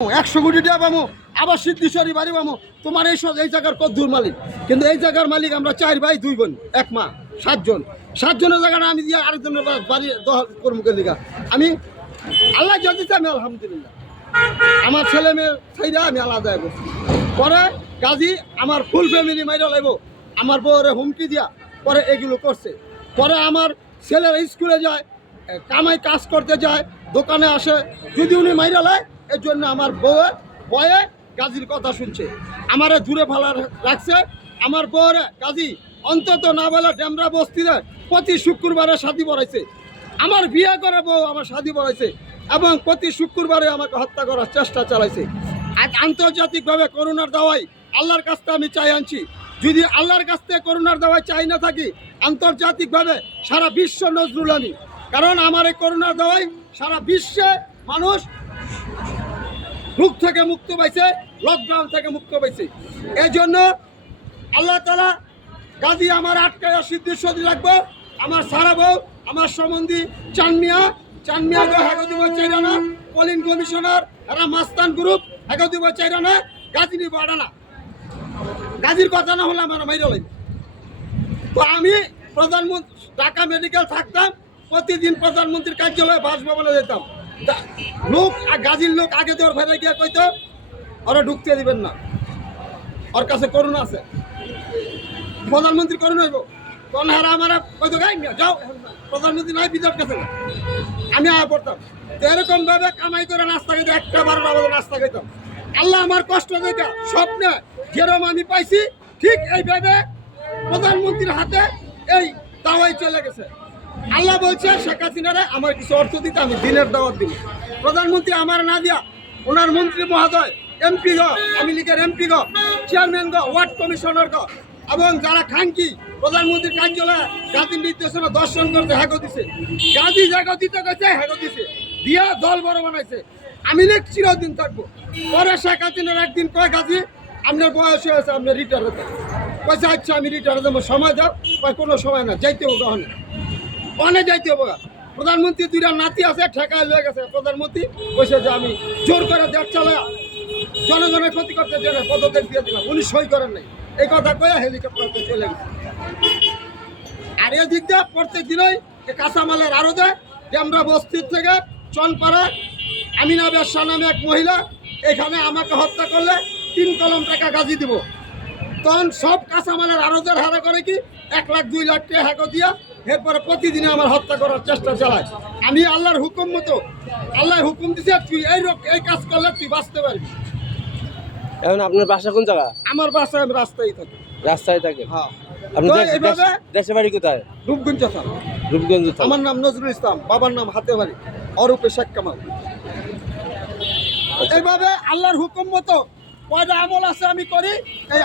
100 কোটি টাকা পাবো, আবার সিদ্ধেশ্বরী বাড়ি পাবো। তোমার এই জায়গার কদ্দুর মালিক, কিন্তু এই জায়গার মালিক আমরা 4 ভাই 2 বোন, 1 মা, 7 জন। 7 জনের জায়গাটা আমি দিয়ে আরেকজনের বাড়ি দখল করবো লিগা। আমি আল্লাহ যদি আমি আলহামদুলিল্লাহ আমার ছেলে মেয়ে সেইরা আমি আলাদা করছি। পরে গাজী আমার ফুল ফ্যামিলি মাইরা লাগবো, আমার বউরে হুমকি দিয়া পরে এগুলো করছে। পরে আমার ছেলেরা স্কুলে যায়, কামাই কাজ করতে যায়, দোকানে আসে, যদি উনি মাইরা লায় এর জন্য আমার বউয়ের ভয়ে গাজীর কথা শুনছে, আমারে দূরে ফালা রাখছে। আমার বউরে গাজী অন্তত না বলে ডেমরা বস্তিতে প্রতি শুক্রবারে শাদি পড়াইছে। আমার বিয়ে করে বউ আমার শাদি পড়াইছে এবং প্রতি শুক্রবারে আমাকে হত্যা করার চেষ্টা চালাইছে। আজ আন্তর্জাতিকভাবে করোনার দাওয়াই আল্লাহর কাছ থেকে আমি চাই আনছি। যদি আল্লাহর কাছ থেকে করোনার দাওয়াই চাই না থাকি, আন্তর্জাতিকভাবে সারা বিশ্ব নজরুল আনি। কারণ আমার এই করোনার দাওয়াই সারা বিশ্বে মানুষ রোগ থেকে মুক্ত পাইছে, লকডাউন থেকে মুক্ত পাইছে। এই জন্য আল্লাহ তাআলা গাজী আমার আটকায় সিদ্ধেশ্বরী রাখবো। আমার সারা বউ আমার সম্বন্ধী চানমিয়া গো হেগদিব চাইরানা, কলিন কমিশনার এরা মাস্তান গ্রুপ হেগদিব চাইরানা, গাজী নিব আড়ানা। গাজীর কথা না হলে আমার মাইরা লাগবে। তো আমি প্রধানমন্ত্রী ঢাকা মেডিকেল থাকতাম, প্রতিদিন প্রধানমন্ত্রীর কার্যালয়ে বাসভবনে যেতাম। লোক গাজীর লোক আগে তোর ফেরে গিয়ে কইতো ওরা ঢুকতে দিবেন না, ওর কাছে করোনা আছে, প্রধানমন্ত্রী করোনা হইব। তখন হারা আমার কইতো গাই যাও, প্রধানমন্ত্রী নাই বিদ্যার কাছে না। আমি আয়া পড়তাম। তো এরকম ভাবে কামাই করে নাস্তা খাইতে 1টা 12টা বাজে নাস্তা খাইতাম। আল্লাহ আমার কষ্ট দেখা স্বপ্নে যেরকম আমি পাইছি ঠিক এইভাবে প্রধানমন্ত্রীর হাতে এই দাওয়াই চলে গেছে। আল্লাহ বলছে শেখ হাসিনারে আমার কিছু অর্থ দিতে আমি দিনের দাওয়াত দিব। প্রধানমন্ত্রী আমার না দিয়া ওনার মন্ত্রী মহোদয়, এমপি গ, আওয়ামী লীগের এমপি গ, চেয়ারম্যান গ, ওয়ার্ড কমিশনার গ এবং যারা খানকি প্রধানমন্ত্রীর কার্যালয়ে গাজীর নির্দেশনা দর্শন করতে হ্যাগো দিছে। গাজী জায়গা দিতে গেছে হ্যাগো দিছে, দিয়া দল বড় বানাইছে। আমি লীগ চিরদিন থাকবো। পরে শেখ হাসিনার একদিন কয় গাজী আপনার বয়স হয়েছে, আপনি রিটায়ার হতে কয়েছে। আচ্ছা আমি রিটায়ার দেবো, সময় দাও। কয় কোনো সময় না, যাইতে হবে অনেক অনেক যাইতে হবে। প্রধানমন্ত্রী 2টা নাতি আছে, ঠেকায় লয়ে গেছে। প্রধানমন্ত্রী কইছে যে আমি জোর করে দেশ চালায় জনগণের ক্ষতি করতে জন্য পদত্যাগ দিয়ে দিলাম, উনি সই করেন নাই। এই কথা কয়ে হেলিকপ্টারতে চলে গেছে। আর এদিক দিয়ে প্রত্যেক দিনই কাঁচামালের আরো দেয়। ডেমরা বস্তির থেকে চনপাড়া আমিনা বেশ্যা নামে এক মহিলা, এখানে আমাকে হত্যা করলে 3 কলম টাকা গাজী দিব। তখন সব কাঁচামালের আরোদের হারা করে কি 1 লাখ 2 লাখ টাকা হ্যাকো দিয়া এরপরে প্রতিদিনে আমার হত্যা করার চেষ্টা চালায়। আমি আল্লাহর হুকুম মতো, আল্লাহ হুকুম দিছে তুই এই কাজ করলে তুই বাঁচতে পারবি। এখন আপনার বাসা কোন জায়গা? আমার বাসায় আমি রাস্তায় থাকি। রাস্তায় থাকে? হ্যাঁ। আপনি দেশের বাড়ি কোথায়? রূপগঞ্জ থানা। রূপগঞ্জ থানা। আমার নাম নজরুল ইসলাম, বাবার নাম হাতেবাড়ি, অরূপে শেখ কামাল। এইভাবে আল্লাহর হুকুম মতো কয়টা আমল আছে আমি করি। এই